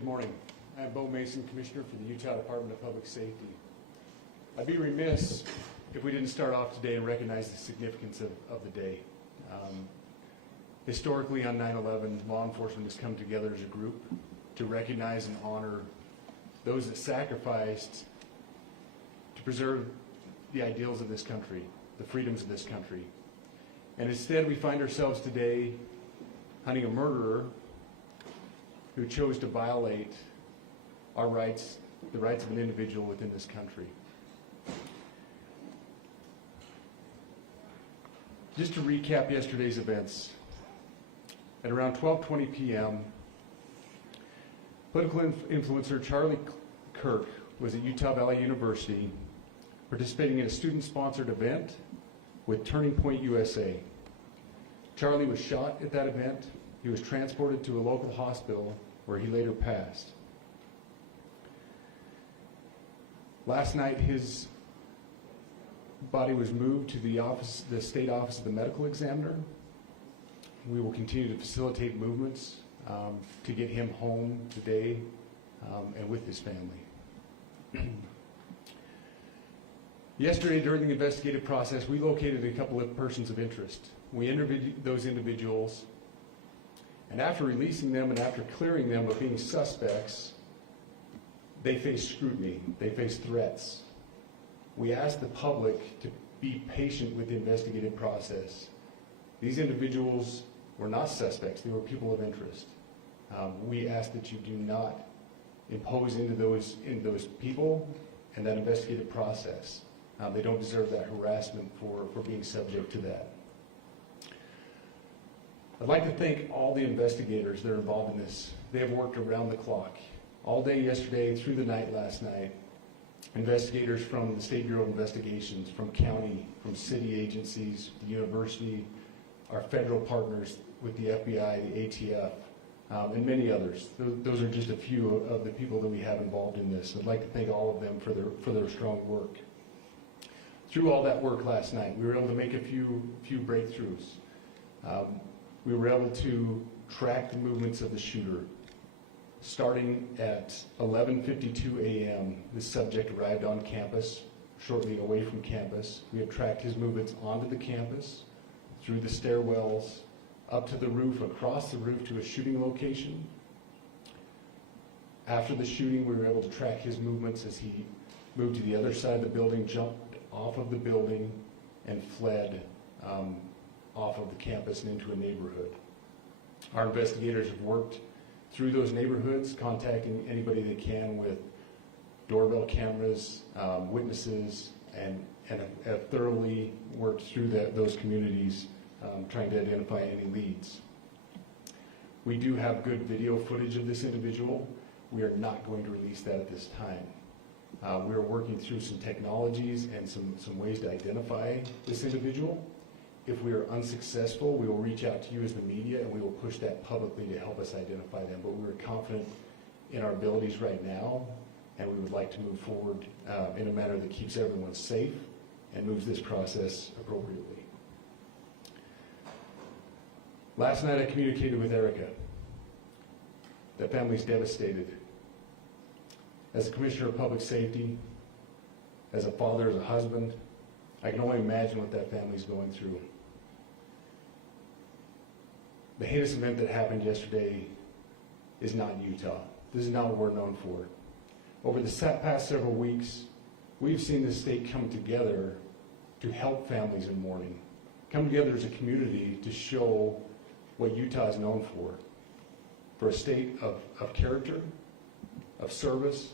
Good morning. I'm Bo Mason, Commissioner for the Utah Department of Public Safety. I'd be remiss if we didn't start off today and recognize the significance of the day. Historically, on 9/11, law enforcement has come together as a group to recognize and honor those that sacrificed to preserve the ideals of this country, the freedoms of this country. And instead, we find ourselves today hunting a murderer who chose to violate our rights, the rights of an individual within this country. Just to recap yesterday's events, at around 12:20 p.m., political influencer Charlie Kirk was at Utah Valley University participating in a student-sponsored event with Turning Point USA. Charlie was shot at that event. He was transported to a local hospital where he later passed. Last night, his body was moved to the state office of the medical examiner. We will continue to facilitate movements to get him home today and with his family. Yesterday, during the investigative process, we located a couple of persons of interest. We interviewed those individuals, and after releasing them and after clearing them of being suspects, they faced scrutiny, they faced threats. We asked the public to be patient with the investigative process. These individuals were not suspects, they were people of interest. We ask that you do not impose into those people and that investigative process. They don't deserve that harassment for being subject to that. I'd like to thank all the investigators that are involved in this. They have worked around the clock. All day yesterday, through the night last night, investigators from the State Bureau of Investigations, from county, from city agencies, the university, our federal partners with the FBI, the ATF, and many others. Those are just a few of the people that we have involved in this. I'd like to thank all of them for their strong work. Through all that work last night, we were able to make a few breakthroughs. We were able to track the movements of the shooter. Starting at 11:52 a.m., the subject arrived on campus, shortly away from campus. We have tracked his movements onto the campus, through the stairwells, up to the roof, across the roof to a shooting location. After the shooting, we were able to track his movements as he moved to the other side of the building, jumped off of the building, and fled off of the campus and into a neighborhood. Our investigators have worked through those neighborhoods, contacting anybody they can with doorbell cameras, witnesses, and have thoroughly worked through those communities, trying to identify any leads. We do have good video footage of this individual. We are not going to release that at this time. We are working through some technologies and some ways to identify this individual. If we are unsuccessful, we will reach out to you as the media and we will push that publicly to help us identify them. But we're confident in our abilities right now, and we would like to move forward in a manner that keeps everyone safe and moves this process appropriately. Last night I communicated with Erica. That family's devastated. As a Commissioner of Public Safety, as a father, as a husband, I can only imagine what that family's going through. The heinous event that happened yesterday is not Utah. This is not what we're known for. Over the past several weeks, we've seen the state come together to help families in mourning, come together as a community to show what Utah is known for a state of character, of service,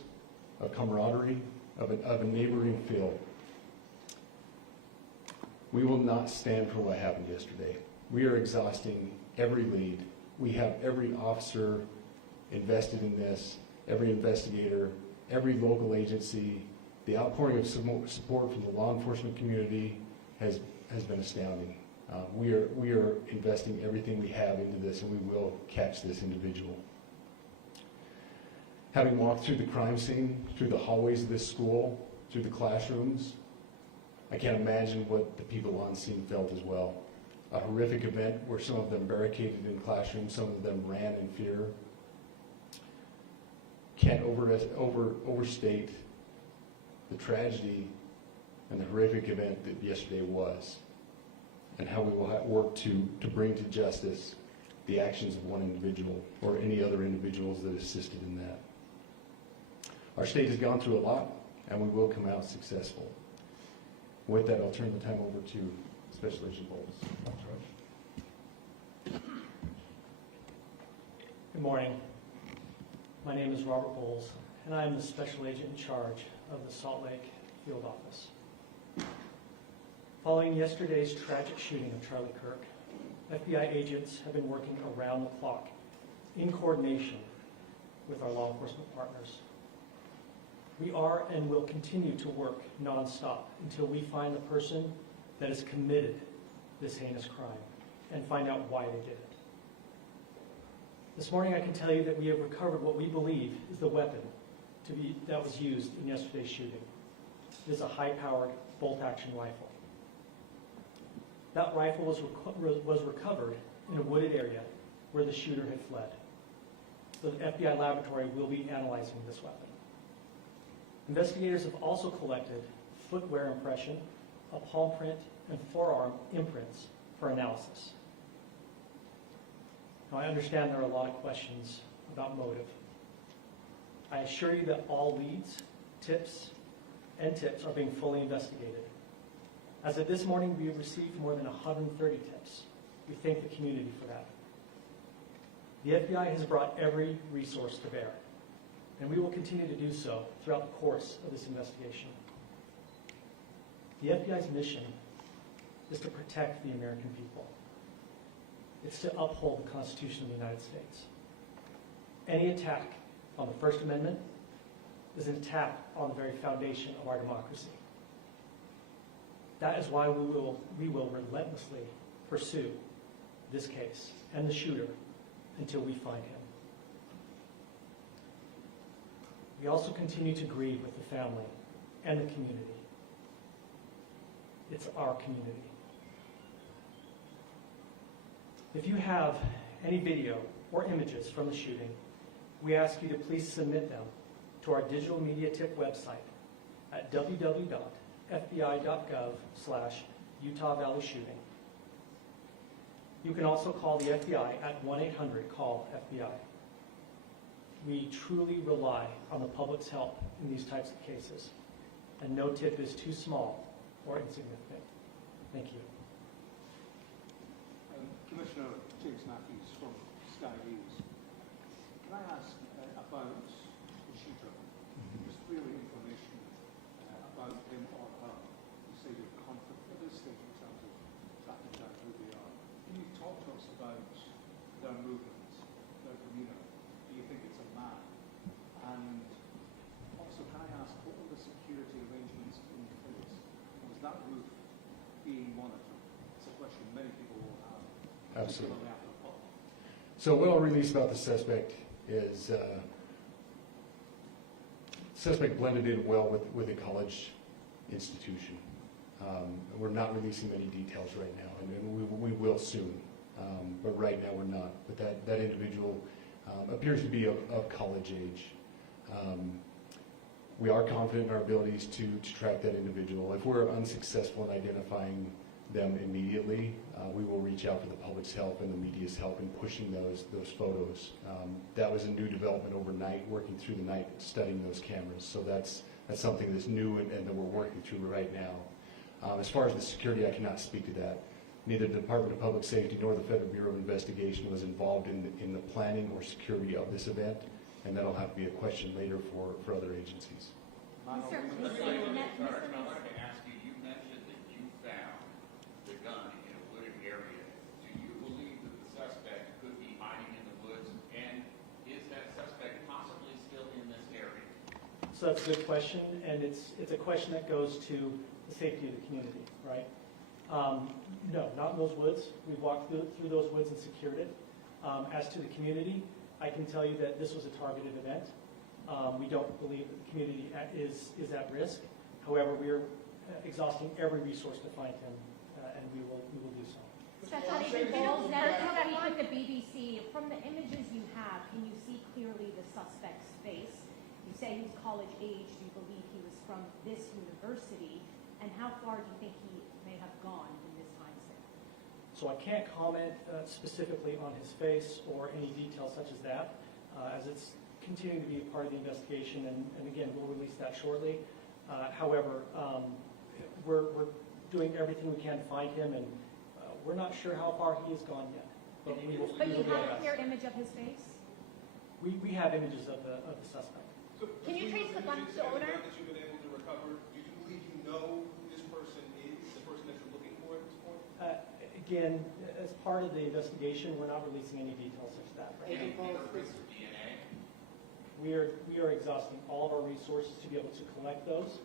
of camaraderie, of a neighboring feel. We will not stand for what happened yesterday. We are exhausting every lead. We have every officer invested in this, every investigator, every local agency. The outpouring of support from the law enforcement community has been astounding. We are investing everything we have into this, and we will catch this individual. Having walked through the crime scene, through the hallways of this school, through the classrooms, I can't imagine what the people on scene felt as well. A horrific event where some of them barricaded in classrooms, some of them ran in fear. can't overstate the tragedy and the horrific event that yesterday was, and how we will work to bring to justice the actions of one individual or any other individuals that assisted in that. Our state has gone through a lot, and we will come out successful. With that, I'll turn the time over to Special Agent Bowles. Good morning. My name is Robert Bowles, and I am the Special Agent in charge of the Salt Lake Field Office. Following yesterday's tragic shooting of Charlie Kirk, FBI agents have been working around the clock in coordination with our law enforcement partners. We are and will continue to work nonstop until we find the person that has committed this heinous crime and find out why they did it. This morning I can tell you that we have recovered what we believe is the weapon that was used in yesterday's shooting. It is a high-powered bolt-action rifle. That rifle was recovered in a wooded area where the shooter had fled. The FBI laboratory will be analyzing this weapon. Investigators have also collected footwear impression, a palm print, and forearm imprints for analysis. Now, I understand there are a lot of questions about motive. I assure you that all leads, tips are being fully investigated. As of this morning, we have received more than 130 tips. We thank the community for that. The FBI has brought every resource to bear, and we will continue to do so throughout the course of this investigation. The FBI's mission is to protect the American people. It's to uphold the Constitution of the United States. Any attack on the First Amendment is an attack on the very foundation of our democracy. That is why we will relentlessly pursue this case and the shooter until we find him. We also continue to grieve with the family and the community. It's our community. If you have any video or images from the shooting, we ask you to please submit them to our digital media tip website at www.fbi.gov/Utah Valley Shooting. You can also call the FBI at 1-800-CALL-FBI. We truly rely on the public's help in these types of cases, and no tip is too small or insignificant. Thank you. Commissioner James Matthews from Sky News. Can I ask about the shooter? Just really information about him or her. You say you're confident at this stage in terms of tracking down who they are. Can you talk to us about their movements, their demeanour? Do you think it's a man? And also, can I ask, what were the security arrangements in place? Was that roof being monitored? It's a question many people will have. Absolutely. So what I'll release about the suspect is suspect blended in well with a college institution. We're not releasing many details right now, and we will soon, but right now we're not. But that individual appears to be of college age. We are confident in our abilities to track that individual. If we're unsuccessful in identifying them immediately, we will reach out for the public's help and the media's help in pushing those photos. That was a new development overnight, working through the night, studying those cameras. So that's something that's new and that we're working through right now. As far as the security, I cannot speak to that. Neither the Department of Public Safety nor the Federal Bureau of Investigation was involved in the planning or security of this event, and that'll have to be a question later for other agencies. Mr. Mason, I wanted to ask you, you mentioned that you found the gun in a wooded area. Do you believe that the suspect could be hiding in the woods, and is that suspect possibly still in this area? So that's a good question, and it's a question that goes to the safety of the community, right? No, not in those woods. We've walked through those woods and secured it. As to the community, I can tell you that this was a targeted event. We don't believe that the community is at risk. However, we are exhausting every resource to find him, and we will do so. Special Agent Bowles, with the BBC. From the images you have, can you see clearly the suspect's face? say he's college age, do you believe he was from this university? And how far do you think he may have gone in this time span? So I can't comment specifically on his face or any details such as that, as it's continuing to be a part of the investigation, and again, we'll release that shortly. However, we're doing everything we can to find him, and we're not sure how far he has gone yet. But we will But you do our have a best. clear image of his face? We have images of the suspect. So, Can you trace the gun to owner? That you've been able to recover, do you believe you know who this person is, the person that you're looking for at this point? Again, as part of the investigation, we're not releasing any details such as that. Right? Any fingerprints or DNA? We are exhausting all of our resources to be able to collect those,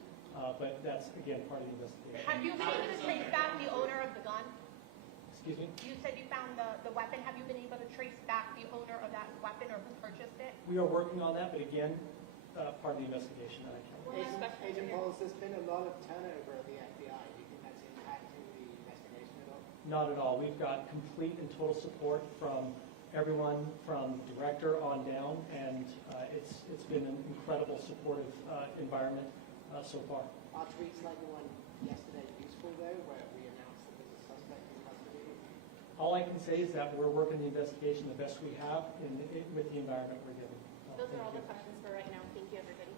but that's, again, part of the investigation. Have you been able to trace back the owner of the gun? Excuse me? You said you found the weapon. Have you been able to trace back the owner of that weapon or who purchased it? We are working on that, but again, part of the investigation that I can't. Agent Pauls, there's been a lot of turnover at the FBI. Do you think that's impacting the investigation at all? Not at all. We've got complete and total support from everyone from director on down, and it's been an incredible supportive environment so far. Are tweets like the one yesterday useful, though, where we announced that there's a suspect in custody? All I can say is that we're working the investigation the best we have with the environment we're given. Those are all the questions for right now. Thank you, everybody.